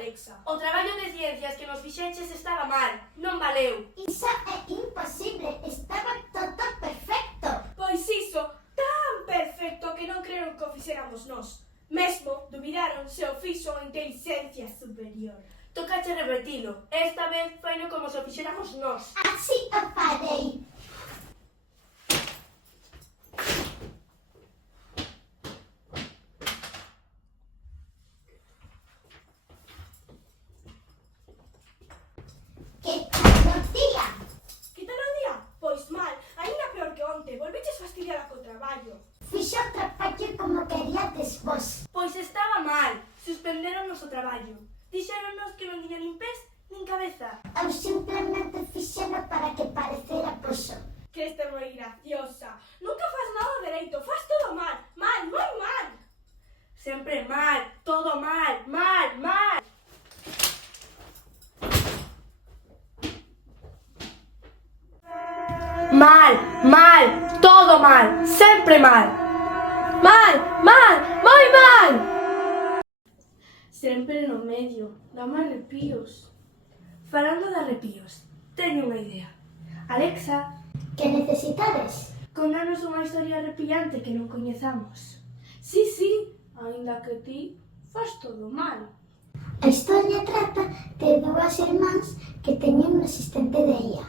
Alexa. O traballo de ciencias que nos fixeches estaba mal, non valeu. Iso é imposible, estaba todo perfecto. Pois iso, tan perfecto que non creron que o fixéramos nós. Mesmo dubidaron se o fixo a inteligencia superior. Tocache revertilo. Esta vez faino como se o fixéramos nós. Así o farei. Que tal o día? Que tal o día? Pois mal, aínda peor que onte. Volveches fastidiada co traballo. Fixo o traballo como queríades vos. Pois estaba mal. Suspenderonnos o traballo. Dixéronnos que non tiña nin pés nin cabeza. Eu simplemente fixeno para que parecera poso. Que este moi graciosa. Nunca faz nada dereito, faz todo mal. Mal, moi mal. Sempre mal, todo mal, mal, mal. Mal, mal, todo mal, sempre mal. Mal, mal, moi mal. Sempre no medio, dame arrepíos. Falando de arrepíos, teño unha idea. Alexa, Que necesitades? contanos unha historia arrepiante que non coñezamos. Sí, aínda que ti faz todo mal. A historia trata de dúas irmáns que teñen un asistente de IA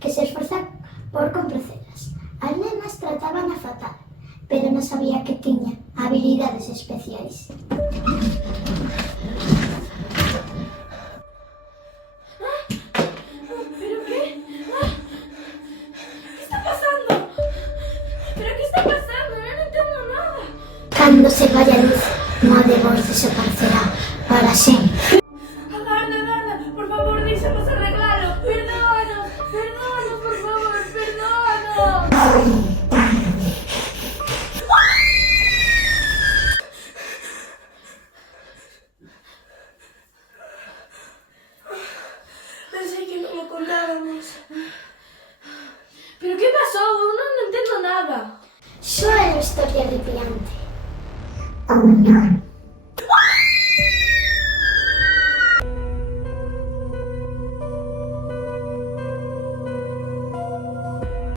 que se esforza por complacelas. As nenas trataban a fatal, pero non sabía que tiña habilidades especiais. ¿Pero qué? ¿Qué está pasando? ¿Pero qué está pasando? No entiendo nada. Cando se vaya a luz, no de vos desaparecerá para sempre. Agarda, por favor, déxanos arreglalo. Perdónanos, por favor, perdónanos. Pensei que non o contábamos. ¿Pero qué pasó? No entiendo nada. Só é unha historia arrepiante. Oh, non.